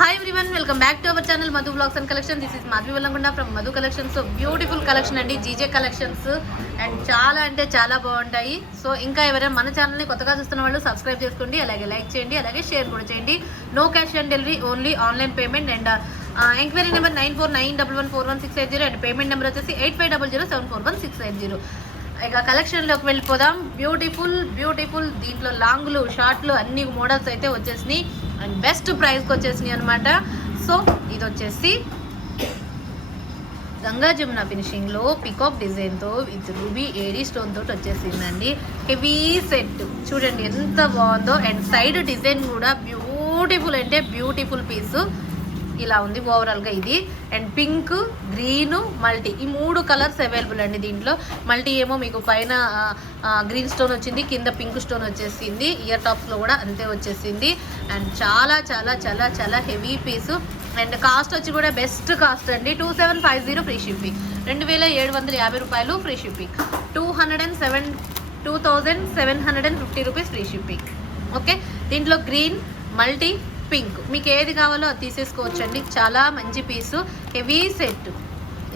Hi everyone, welcome back to our channel Madhu Vlogs and Collection. This is Madhvi Vallangunda from Madhu Collections. So beautiful collection andi GJ collections and చాలా అంటే చాలా బాగుంటాయి. So ఇంకా ఎవరైనా మన ఛానల్ని కొత్తగా చూస్తున్న వాళ్ళు సబ్స్క్రైబ్ చేసుకోండి, అలాగే లైక్ చేయండి, అలాగే షేర్ కూడా చేయండి. No cash on delivery, only online payment. And enquiry number 9491114680 and payment number వచ్చేసి 8500741680. ఇక కలెక్షన్లోకి వెళ్ళిపోదాం. బ్యూటిఫుల్ దీంట్లో లాంగ్లు షార్ట్లు అన్ని మోడల్స్ అయితే వచ్చేసినాయి అండ్ బెస్ట్ ప్రైస్కి వచ్చేసినాయి అనమాట. సో ఇది వచ్చేసి గంగా జమున ఫినిషింగ్లో పికాక్ డిజైన్తో విత్ రూబీ ఏడీ స్టోన్ తోటి వచ్చేసిందండి. హెవీ సెట్ చూడండి ఎంత బాగుందో. అండ్ సైడ్ డిజైన్ కూడా బ్యూటిఫుల్ అంటే బ్యూటిఫుల్ పీసు ఇలా ఉంది ఓవరాల్గా ఇది. అండ్ పింక్, గ్రీను, మల్టీ ఈ 3 కలర్స్ అవైలబుల్ అండి దీంట్లో. మల్టీ ఏమో మీకు పైన గ్రీన్ స్టోన్ వచ్చింది, కింద పింక్ స్టోన్ వచ్చేసింది, ఇయర్ టాప్స్లో కూడా అంతే వచ్చేసింది. అండ్ చాలా చాలా చాలా చాలా హెవీ పీసు. అండ్ కాస్ట్ వచ్చి కూడా బెస్ట్ కాస్ట్ అండి. 2750 ఫ్రీ షిప్పింగ్, 2750 రూపాయలు free shipping, 2750 rupees free shipping. Okay, దీంట్లో గ్రీన్, మల్టీ, పింక్ మీకు ఏది కావాలో అది తీసేసుకోవచ్చండి. చాలా మంచి పీసు, హెవీ సెట్.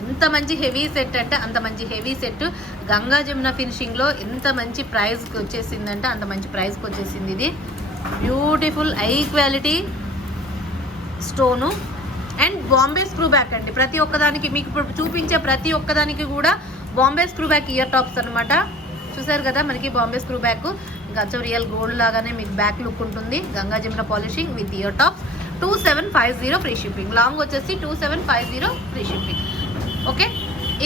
ఎంత మంచి హెవీ సెట్ అంటే అంత మంచి హెవీ సెట్. గంగా జమున ఫినిషింగ్లో ఎంత మంచి ప్రైస్కి వచ్చేసిందంటే అంత మంచి ప్రైస్కి వచ్చేసింది. ఇది beautiful high quality stone and Bombay screw back అండి. ప్రతి ఒక్కదానికి మీకు ఇప్పుడు చూపించే ప్రతి ఒక్కదానికి కూడా Bombay screw back ear tops అనమాట. చూసారు కదా మనకి బాంబే స్క్రూ బ్యాక్ గచ్చ రియల్ గోల్డ్ లాగానే మీకు బ్యాక్ లుక్ ఉంటుంది. Ganga Jamuna polishing with ear tops, 2750 free shipping. Long వచ్చేసి 2750 ఫ్రీ షిప్పింగ్. ఓకే,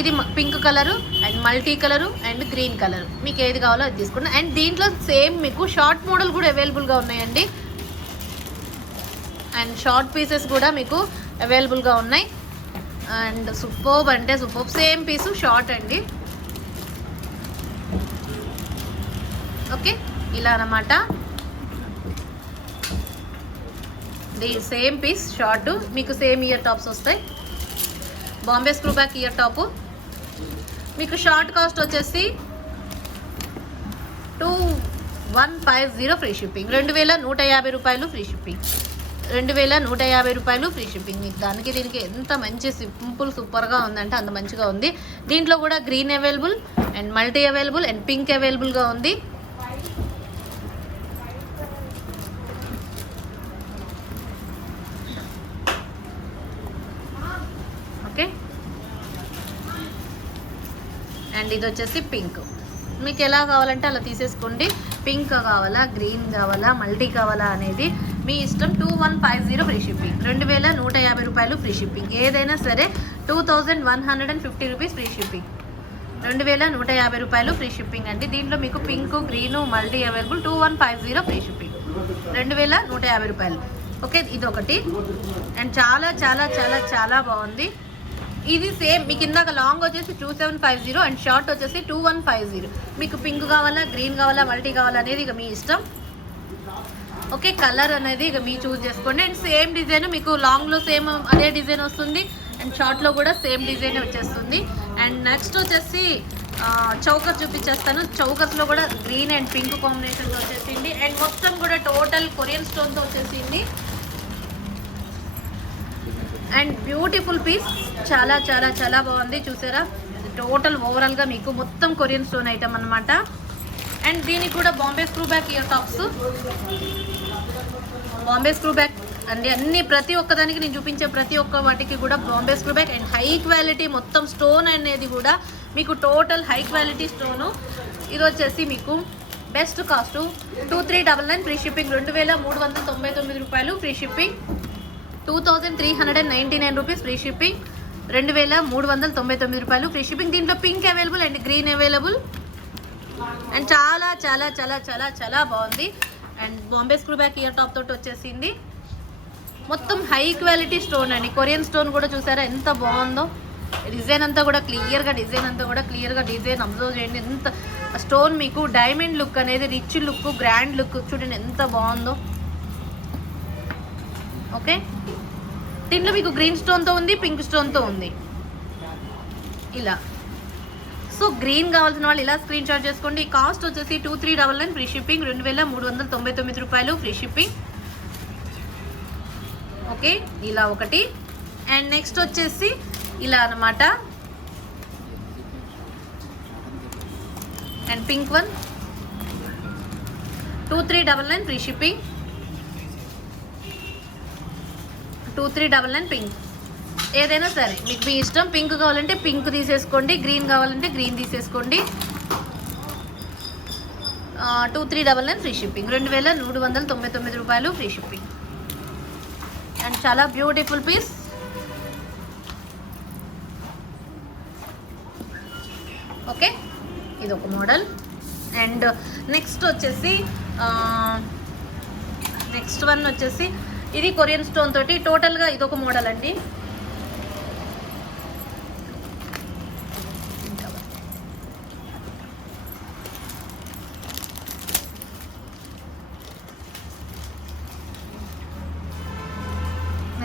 ఇది pink colour and multi colour and green colour మీకు ఏది కావాలో అది తీసుకోండి. అండ్ దీంట్లో సేమ్ మీకు షార్ట్ మోడల్ కూడా అవైలబుల్గా ఉన్నాయండి. అండ్ షార్ట్ పీసెస్ కూడా మీకు అవైలబుల్గా ఉన్నాయి. అండ్ సూపర్బ్ అంటే సూపర్బ్ సేమ్ పీసు షార్ట్ అండి. ఓకే, ఇలా అన్నమాట. సేమ్ పీస్ షార్ట్ మీకు సేమ్ ఇయర్ టాప్స్ వస్తాయి. Bombay screw back year top మీకు షార్ట్ కాస్ట్ వచ్చేసి 2150 ఫ్రీ షిప్పింగ్, 2150 రూపాయలు ఫ్రీ షిప్పింగ్, 2150 రూపాయలు ఫ్రీ షిప్పింగ్. మీకు దానికి దీనికి ఎంత మంచి సింపుల్ సూపర్గా ఉందంటే అంత మంచిగా ఉంది. దీంట్లో కూడా green available and multi available and pink అవైలబుల్గా ఉంది. ఓకే, అండ్ ఇది వచ్చేసి పింక్. మీకు ఎలా కావాలంటే అలా తీసేసుకోండి. పింక్ కావాలా, గ్రీన్ కావాలా, మల్టీ కావాలా అనేది మీ ఇష్టం. 2150 ఫ్రీ షిప్పింగ్, 2150 రూపాయలు ఫ్రీ షిప్పింగ్. ఏదైనా సరే 2150 రూపీస్ ఫ్రీ షిప్పింగ్, 2150 రూపాయలు ఫ్రీ షిప్పింగ్ అండి. దీంట్లో మీకు pink, green, multi available, 2150 free shipping, 2150 రూపాయలు. ఓకే, ఇది ఒకటి. అండ్ చాలా చాలా చాలా చాలా బాగుంది. ఇది సేమ్ మీకు ఇందాక లాంగ్ వచ్చేసి 2750 అండ్ షార్ట్ వచ్చేసి 2150. మీకు పింక్ కావాలా, గ్రీన్ కావాలా, మల్టీ కావాలా అనేది ఇక మీ ఇష్టం. ఓకే, కలర్ అనేది ఇక మీ చూస్ చేసుకోండి. అండ్ సేమ్ డిజైన్ మీకు లాంగ్లో సేమ్ అదే డిజైన్ వస్తుంది అండ్ షార్ట్లో కూడా సేమ్ డిజైన్ వచ్చేస్తుంది. అండ్ నెక్స్ట్ వచ్చేసి చౌకర్ చూపించేస్తాను. చౌకర్స్లో కూడా గ్రీన్ అండ్ పింక్ కాంబినేషన్తో వచ్చేసింది. అండ్ మొత్తం కూడా టోటల్ కొరియన్ స్టోన్తో వచ్చేసింది. అండ్ బ్యూటిఫుల్ పీస్, చాలా చాలా చాలా బాగుంది. చూసారా, టోటల్ ఓవరాల్గా మీకు మొత్తం కొరియన్ స్టోన్ ఐటమ్ అనమాట. అండ్ దీనికి కూడా Bombay screw back ear tops, Bombay screw back అండి. అన్ని ప్రతి ఒక్కదానికి నేను చూపించే ప్రతి ఒక్క వాటికి కూడా Bombay screw back and high quality మొత్తం స్టోన్ అనేది కూడా మీకు టోటల్ హై క్వాలిటీ స్టోను. ఇది వచ్చేసి మీకు బెస్ట్ కాస్ట్ 2399 ఫ్రీ షిప్పింగ్, 2399 రూపాయలు free shipping, 2399 rupees free shipping, 2399 రూపాయలు ఫ్రీ షిప్పింగ్. దీంట్లో pink available and green available and చాలా చాలా చాలా చాలా చాలా బాగుంది. And Bombay screw back year top తోటి వచ్చేసింది. మొత్తం హై క్వాలిటీ స్టోన్ అండి. కొరియన్ స్టోన్ కూడా చూసారా ఎంత బాగుందో. డిజైన్ అంతా కూడా క్లియర్గా డిజైన్ అబ్జర్వ్ చేయండి. ఎంత స్టోన్ మీకు డైమండ్ లుక్ అనేది, రిచ్ లుక్, గ్రాండ్ లుక్ చూడండి ఎంత బాగుందో. ఓకే, దీంట్లో మీకు గ్రీన్ స్టోన్తో ఉంది, పింక్ స్టోన్తో ఉంది ఇలా. సో గ్రీన్ కావాల్సిన వాళ్ళు ఇలా స్క్రీన్ షాట్ చేసుకోండి. కాస్ట్ వచ్చేసి 2399 ఫ్రీ షిప్పింగ్, 2399 రూపాయలు ఫ్రీ షిప్పింగ్. ఓకే, ఇలా ఒకటి. అండ్ నెక్స్ట్ వచ్చేసి ఇలా అనమాట. And pink one 2399 free shipping. 2399 pink. ఏదైనా సరే మీకు మీ ఇష్టం. పింక్ కావాలంటే పింక్ తీసేసుకోండి, గ్రీన్ కావాలంటే గ్రీన్ తీసేసుకోండి. 2399 ఫ్రీ షిప్పింగ్. 2199 రూపాయలు ఫ్రీ షిప్పింగ్. అండ్ చాలా బ్యూటిఫుల్ పీస్. ఓకే, ఇది ఒక మోడల్. అండ్ నెక్స్ట్ వచ్చేసి నెక్స్ట్ వన్ వచ్చేసి ఇది కొరియన్ స్టోన్ తోటి టోటల్గా ఇదొక మోడల్ అండి.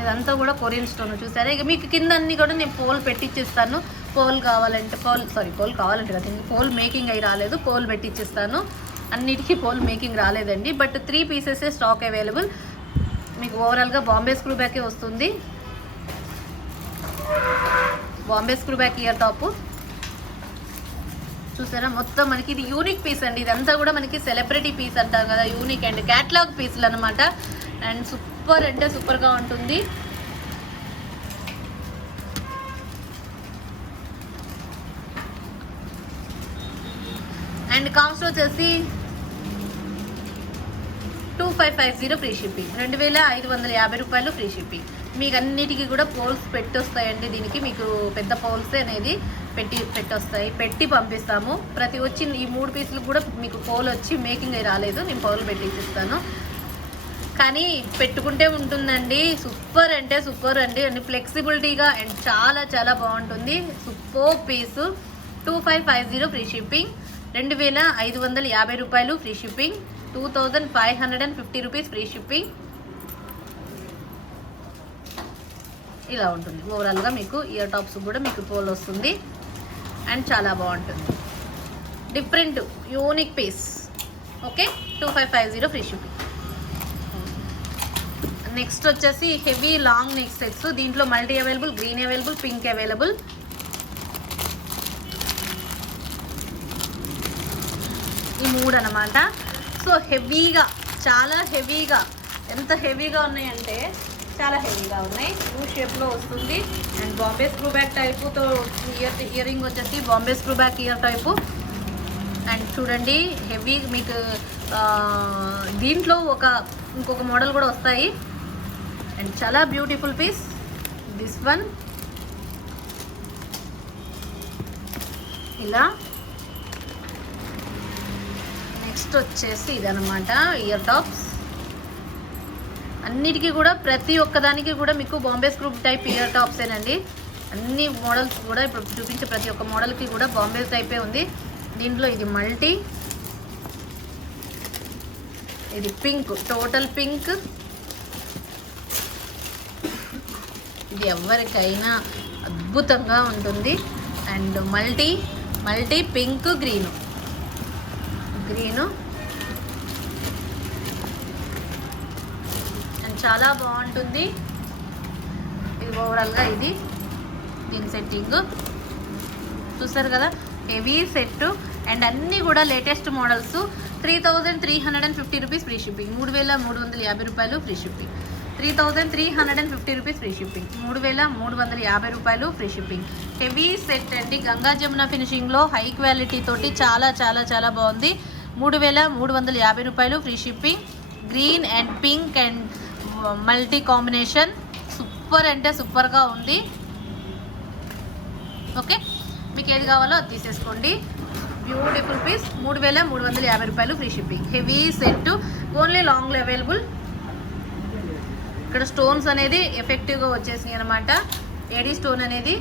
ఇదంతా కూడా కొరియన్ స్టోన్ చూసారా. ఇక మీకు కింద అన్ని కూడా నేను పోల్ పెట్టించేస్తాను. పోల్ కావాలంటే పోల్ కావాలంటే కదా, పోల్ మేకింగ్ అయి రాలేదు, పోల్ పెట్టించేస్తాను. అన్నిటికీ పోల్ మేకింగ్ రాలేదండి. But 3 pieces stock available. మీకు ఓవరాల్గా బాంబే స్క్రూ బ్యాకే వస్తుంది. Bombay screw back year top చూసారా. మొత్తం మనకి ఇది యూనిక్ పీస్ అండి. ఇదంతా కూడా మనకి సెలబ్రిటీ పీస్ అంటాం కదా, యూనిక్ అండ్ క్యాటలాగ్ పీసులు అనమాట. అండ్ సూపర్ అంటే సూపర్గా ఉంటుంది. అండ్ కాస్ట్ వచ్చేసి 2550 ఫ్రీ షిప్పింగ్. 2550 రూపాయలు ఫ్రీ షిప్పింగ్. మీకు అన్నిటికీ కూడా పోల్స్ పెట్టొస్తాయండి. దీనికి మీకు పెద్ద పోల్స్ అనేది పెట్టొస్తాయి, పెట్టి పంపిస్తాము. ప్రతి వచ్చి ఈ 3 పీసులు కూడా మీకు పోల్ వచ్చి మేకింగ్ అయి రాలేదు, నేను పోల్ పెట్టిస్తాను. కానీ పెట్టుకుంటే ఉంటుందండి. సూపర్ అంటే సూపర్ అండి. అండ్ ఫ్లెక్సిబిలిటీగా అండ్ చాలా చాలా బాగుంటుంది. సూపర్ పీసు. 2550 ఫ్రీ షిప్పింగ్. 2550 రూపాయలు free shipping. 2550 rupees free shipping. ఇలా ఉంటుంది ఓవరాల్గా. మీకు ఇయర్ టాప్స్ కూడా మీకు పోల్ వస్తుంది అండ్ చాలా బాగుంటుంది. Different unique piece. Okay, 2550 free shipping. Next వచ్చేసి హెవీ లాంగ్ నెక్ సెట్స్. దీంట్లో multi available, green available, pink available. ఈ 3 అన్నమాట. సో హెవీగా, చాలా హెవీగా, ఎంత హెవీగా ఉన్నాయంటే చాలా హెవీగా ఉన్నాయి. యూ షేప్లో వస్తుంది. అండ్ బాంబే స్క్రూ బ్యాక్ టైపుతో ఇయర్ రింగ్ వచ్చేసి Bombay screw back ear type. And చూడండి హెవీ. మీకు దీంట్లో ఇంకొక మోడల్ కూడా వస్తాయి. అండ్ చాలా బ్యూటిఫుల్ పీస్ దిస్ వన్. ఇలా నెక్స్ట్ వచ్చేసి ఇదనమాట ఇయర్ టాప్స్. అన్నిటికీ కూడా ప్రతి ఒక్కదానికి కూడా మీకు బాంబే స్క్రూ టైప్ ఇయర్ టాప్సేనండి. అన్ని మోడల్స్ కూడా ఇప్పుడు చూపించే ప్రతి ఒక్క మోడల్కి కూడా బాంబే టైపే ఉంది. దీంట్లో ఇది మల్టీ, ఇది పింక్, టోటల్ పింక్. ఇది ఎవరికైనా అద్భుతంగా ఉంటుంది. And multi pink, green and చాలా బాగుంటుంది. ఇది ఓవరాల్గా ఇది దీని సెట్టింగ్ చూస్తారు కదా, హెవీ సెట్. అండ్ అన్నీ కూడా latest models. 3350 rupees free shipping. 3350 రూపాయలు free shipping. 3350 rupees free shipping. 3350 రూపాయలు ఫ్రీ షిప్పింగ్. హెవీ సెట్ అండి. గంగా జమున ఫినిషింగ్లో హై క్వాలిటీ తోటి చాలా చాలా చాలా బాగుంది. 3350 రూపాయలు free shipping. Green and pink and multi combination. Super అంటే సూపర్గా ఉంది. ఓకే, మీకు ఏది కావాలో అది తీసేసుకోండి. Beautiful piece. 3350 రూపాయలు free shipping. Heavy set. Only లాంగ్లో అవైలబుల్. ఇక్కడ స్టోన్స్ అనేది ఎఫెక్టివ్గా వచ్చేసినాయి అనమాట. ఏడీ స్టోన్ అనేది.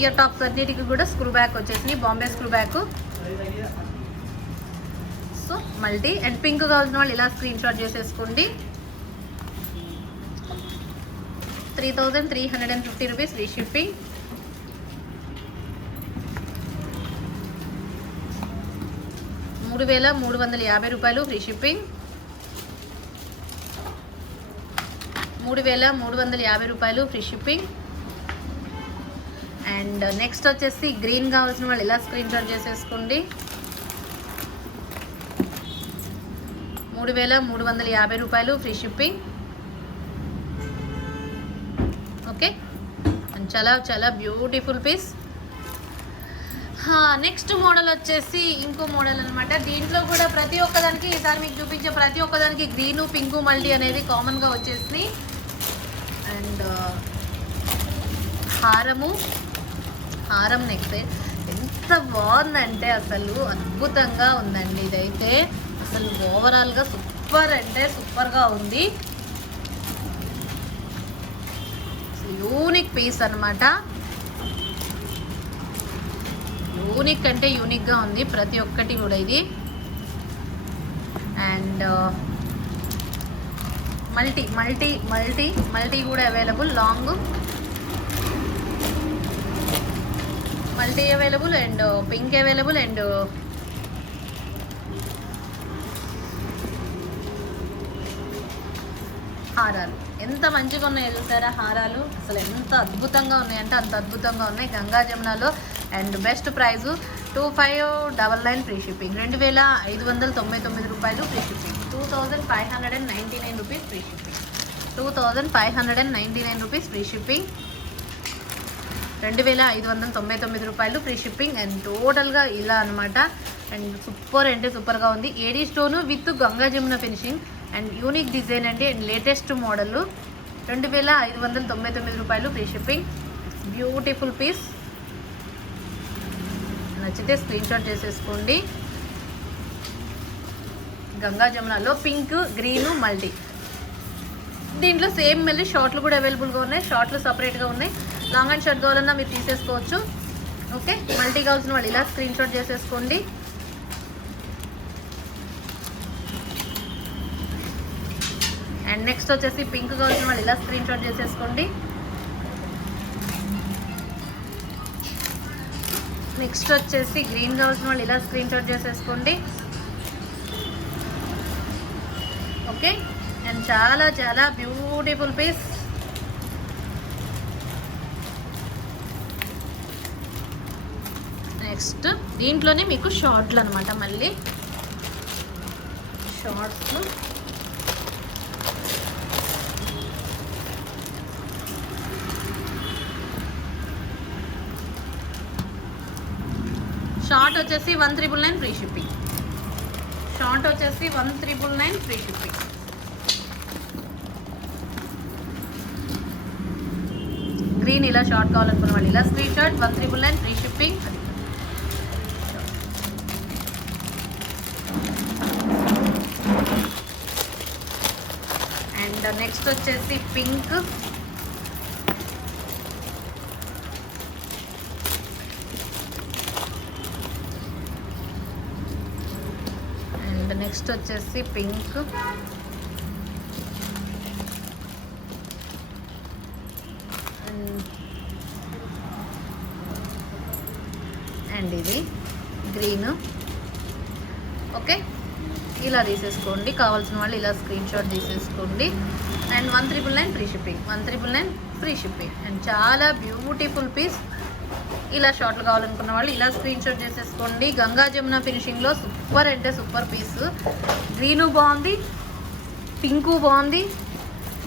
ఇయర్ టాప్స్ అన్నిటికీ కూడా స్క్రూ బ్యాక్ వచ్చేసినాయి, Bombay screw back. So multi and pink కావాల్సిన వాళ్ళు ఇలా స్క్రీన్ షాట్ చేసేసుకోండి. 3350 రూపీస్ ఫ్రీ షిప్పింగ్. రూపాయలు ఫ్రీ షిప్పింగ్. 3350 రూపాయలు ఫ్రీ షిప్పింగ్. అండ్ నెక్స్ట్ వచ్చేసి గ్రీన్ కావాల్సిన వాళ్ళు ఇలా స్క్రీన్ షాట్ చేసేసుకోండి. 3350 రూపాయలు ఫ్రీ షిప్పింగ్. ఓకే, అండ్ చాలా చాలా బ్యూటిఫుల్ పీస్. నెక్స్ట్ మోడల్ వచ్చేసి ఇంకో మోడల్ అనమాట. దీంట్లో కూడా ప్రతి ఒక్కదానికి ఈసారి మీకు చూపించే ప్రతి ఒక్కదానికి గ్రీను పింకు మల్టీ అనేది కామన్గా వచ్చేసి. అండ్ హారం నెక్స్ట్ ఎంత బాగుందంటే అసలు అద్భుతంగా ఉందండి. ఇదైతే అసలు ఓవరాల్గా సూపర్ అంటే సూపర్గా ఉంది. యూనిక్ పీస్ అనమాట. యూనిక్ అంటే యూనిక్గా ఉంది ప్రతి ఒక్కటి కూడా ఇది. అండ్ మల్టీ కూడా available. Long multi available and pink available. And హారాలు ఎంత మంచిగా ఉన్నాయో చూసారా. హారాలు అసలు ఎంత అద్భుతంగా ఉన్నాయంటే అంత అద్భుతంగా ఉన్నాయి. గంగా జమునాలో. And best price 2599 free shipping. 2599 రూపాయలు free shipping. 2599 rupees free shipping. 2599 rupees free shipping. 2599 రూపాయలు ఫ్రీ షిప్పింగ్. అండ్ టోటల్గా ఇలా అనమాట. అండ్ సూపర్ అంటే సూపర్గా ఉంది. AD stone with Ganga Jamuna finishing and unique design అండి. And latest model. 2599 రూపాయలు ఫ్రీ షిప్పింగ్. Beautiful piece. నచ్చితే స్క్రీన్ షాట్ చేసేసుకోండి. గంగా జమునాలో పింక్ గ్రీను మల్టీ. దీంట్లో సేమ్ మళ్ళీ షార్ట్లు కూడా అవైలబుల్గా ఉన్నాయి. షార్ట్లు సపరేట్గా ఉన్నాయి. లాంగ్ అండ్ షర్ట్ కావాలన్నా మీరు తీసేసుకోవచ్చు. ఓకే, మల్టీ కావాల్సిన వాళ్ళు ఇలా స్క్రీన్ షాట్ చేసేసుకోండి. అండ్ నెక్స్ట్ వచ్చేసి పింక్ కావాల్సిన వాళ్ళు ఇలా స్క్రీన్ షాట్ చేసేసుకోండి. నెక్స్ట్ వచ్చేసి గ్రీన్ కావాల్సిన వాళ్ళు ఇలా స్క్రీన్ షాట్ చేసేసుకోండి. ఓకే, అండ్ చాలా చాలా బ్యూటిఫుల్ పీస్. నెక్స్ట్ దీంట్లోనే మీకు షార్ట్లు అనమాట. మళ్ళీ షార్ట్స్ షార్ట్ వచ్చేసి 1399 ఫ్రీ షిప్పింగ్. షార్ట్ వచ్చేసి 1399 ఫ్రీ షిప్పింగ్. గ్రీన్ ఇలా షార్ట్ కావాలనుకున్న వాళ్ళు ఇలా screen shot. 1399 free shipping. And next వచ్చేసి పింక్. నెక్స్ట్ వచ్చేసి పింక్. అండ్ ఇది గ్రీన్. ఓకే, ఇలా తీసేసుకోండి. కావాల్సిన వాళ్ళు ఇలా స్క్రీన్ షాట్ తీసేసుకోండి. And 1399 free shipping. 1399 free shipping. And చాలా బ్యూటిఫుల్ పీస్. ఇలా షార్ట్లు కావాలనుకున్న వాళ్ళు ఇలా స్క్రీన్ షాట్ చేసేసుకోండి. గంగా జమున ఫినిషింగ్లో సూపర్ అంటే సూపర్ పీస్. గ్రీను బాగుంది, పింకు బాగుంది,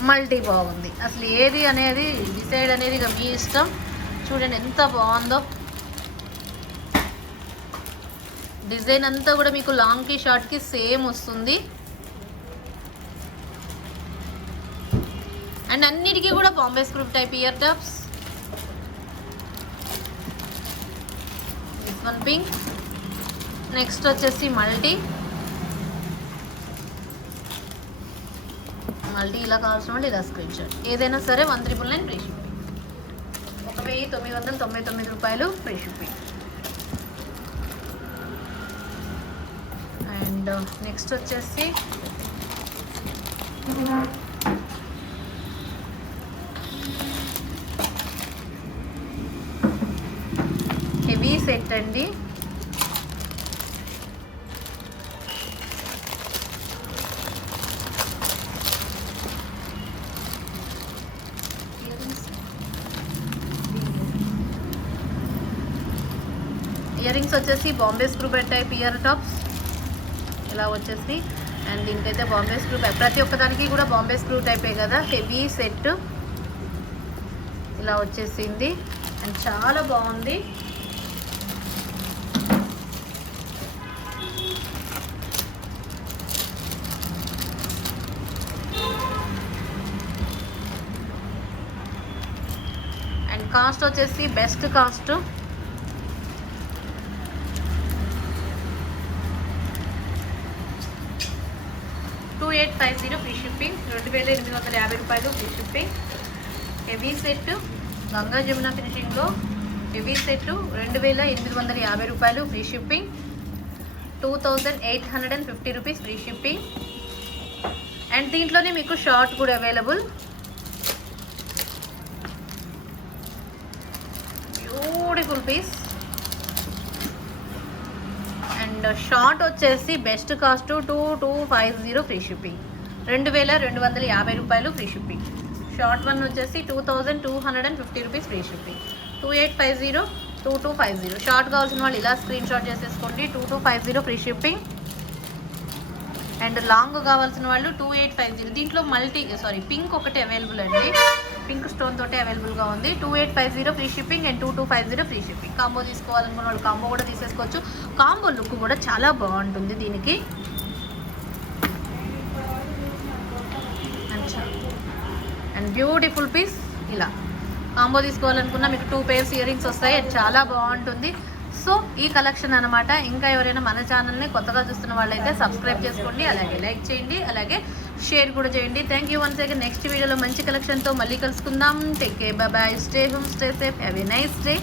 మల్టీ బాగుంది. అసలు ఏది అనేది డిసైడ్ అనేది ఇక మీ ఇష్టం. చూడండి ఎంత బాగుందో. డిజైన్ అంతా కూడా మీకు లాంగ్కి షార్ట్కి సేమ్ వస్తుంది. అండ్ అన్నిటికీ కూడా Bombay script type ear tops. This one pink. Next వచ్చేసి మల్టీ. ఇలా కావాల్సిన వాళ్ళు ఇలా స్క్రీన్ షాట్. ఏదైనా సరే 1399 ఫ్రీ షిప్పింగ్. 1999 రూపాయలు ఫ్రీ షిప్పింగ్. అండ్ నెక్స్ట్ వచ్చేసి హెవీ సెట్ అండి. ఇయర్ రింగ్స్ వచ్చేసి Bombay screw bed type ear tops ఇలా వచ్చేసి. అండ్ దీనికైతే బాంబే స్క్రూ ప్రతి ఒక్కదానికి కూడా బాంబే స్క్రూ టైపే కదా. హెవీ సెట్ ఇలా వచ్చేసింది అండ్ చాలా బాగుంది. అండ్ కాస్ట్ వచ్చేసి బెస్ట్ కాస్ట్ 2850 ఫ్రీ షిప్పింగ్, 2850 రూపాయలు free shipping. Heavy set Ganga Jamuna ఫినిషింగ్లో హెవీ సెట్ 2850 రూపాయలు free shipping, 2850 rupees free shipping. And దీంట్లోనే మీకు షార్ట్ కూడా available. Beautiful piece. And short వచ్చేసి బెస్ట్ కాస్ట్ 2250 ఫ్రీ షిప్పింగ్, 2250 రూపాయలు ఫ్రీ షిప్పింగ్. షార్ట్ వన్ వచ్చేసి 2250 రూపీస్ ఫ్రీ షిప్పింగ్. 2850 2250. షార్ట్ కావాల్సిన వాళ్ళు ఇలా స్క్రీన్ షాట్ చేసేసుకోండి. 2250 ఫ్రీ షిప్పింగ్. అండ్ లాంగ్ కావాల్సిన వాళ్ళు 2850. దీంట్లో పింక్ ఒకటి అవైలబుల్ అండి, పింక్ స్టోన్ తోటి అవైలబుల్గా ఉంది. 2850 free shipping and 2250 free shipping. Combo తీసుకోవాలనుకున్న వాళ్ళు కాంబో కూడా తీసేసుకోవచ్చు. కాంబో లుక్ కూడా చాలా బాగుంటుంది దీనికి. And beautiful piece. ఇలా కాంబో తీసుకోవాలనుకున్నా మీకు 2 pairs ఇయర్ రింగ్స్ వస్తాయి. చాలా బాగుంటుంది. సో ఈ కలెక్షన్ అనమాట. ఇంకా ఎవరైనా మన ఛానల్ని కొత్తగా చూస్తున్న వాళ్ళైతే సబ్స్క్రైబ్ చేసుకోండి, అలాగే లైక్ చేయండి, అలాగే షేర్ కూడా చేయండి. Thank you once again. Next వీడియోలో మంచి కలెక్షన్తో మళ్ళీ కలుసుకుందాం. Take care, by by, stay home, stay safe, have a nice day.